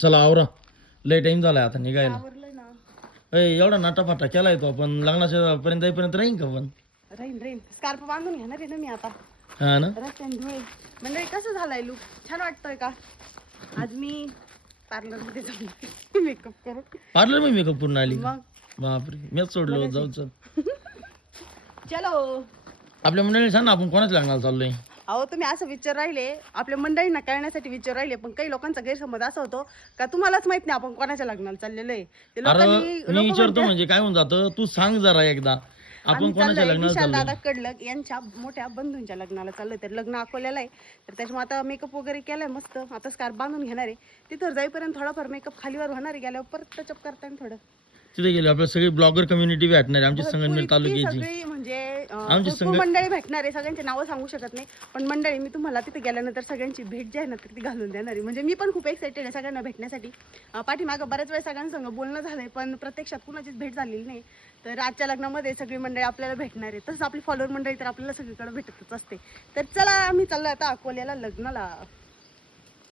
चला आवरा, लय टाइम झालाय आता निघायला. आवरलंय ना. एवढा नाटाफाटा केलाय तो आपण, लग्नाच्या पर्यंत जाईपर्यंत राहीन का पण? राहीन स्कार्फ बांधून घेणार आहे ना मी आता. हा ना. रस्त्याने धुळे म्हणजे कसं झालाय लुक, छान वाटतोय का? आज मी पार्लर मध्ये जाऊन मेकअप करत. पार्लर मध्ये मेकअप करून आली का? मग बापरे, मीच सोडलो. जाऊ चल. चलो. आपल्या मंडळी सांग ना, आपण कोणाच्या लग्नाला चाललोय? अहो तुम्ही असं विचार राहिले, आपल्या मंडळींना कळण्यासाठी विचार राहिले, पण काही लोकांचा गैरसमज असा होतो का तुम्हालाच माहित नाही आपण कोणाच्या लग्नाला चाललेलो आहे. ते अरे लोकांनी मी विचारतो म्हणजे काय होऊन जातं, तू सांग जरा एकदा आपण कोणाच्या लग्नाला विशाल चाललोय? दादा कडलक यांच्या मोठ्या बंधूंच्या लग्नाला चाललोय. तर लग्न अकोल्याला आहे, तर त्याच्यामुळे आता मेकअप वगैरे केलाय मस्त. आता स्कार्फ बांधून घेणार आहे. तिथं जाईपर्यंत थोडाफार मेकअप खालीवर होणार आहे, गेल्यावर परत टचअप करताना थोडं. तिथे गेलो आपल्या सगळी ब्लॉगर कम्युनिटी भेटणार आहे, आमची संगमनेर तालुक्याची. सगळी म्हणजे आमची भरपूर मंडळी भेटणार आहे. सगळ्यांचे नावं सांगू शकत नाही, पण मंडळी मी तुम्हाला तिथे गेल्यानंतर सगळ्यांची भेट जी आहे ना ती घालून देणार आहे. म्हणजे मी पण खूप एक्साइटेड आहे सगळ्यांना भेटण्यासाठी. पाठीमागं बऱ्याच वेळेस सगळ्यांसंग बोलणं झालंय, पण प्रत्यक्षात कुणाचीच भेट झालेली नाही. तर आजच्या लग्नामध्ये सगळी मंडळी आपल्याला भेटणार आहे. तसंच आपली फॉलोअर मंडळी तर आपल्याला सगळीकडे भेटतच असते. तर चला आम्ही चाललो आता अकोल्याला लग्नाला.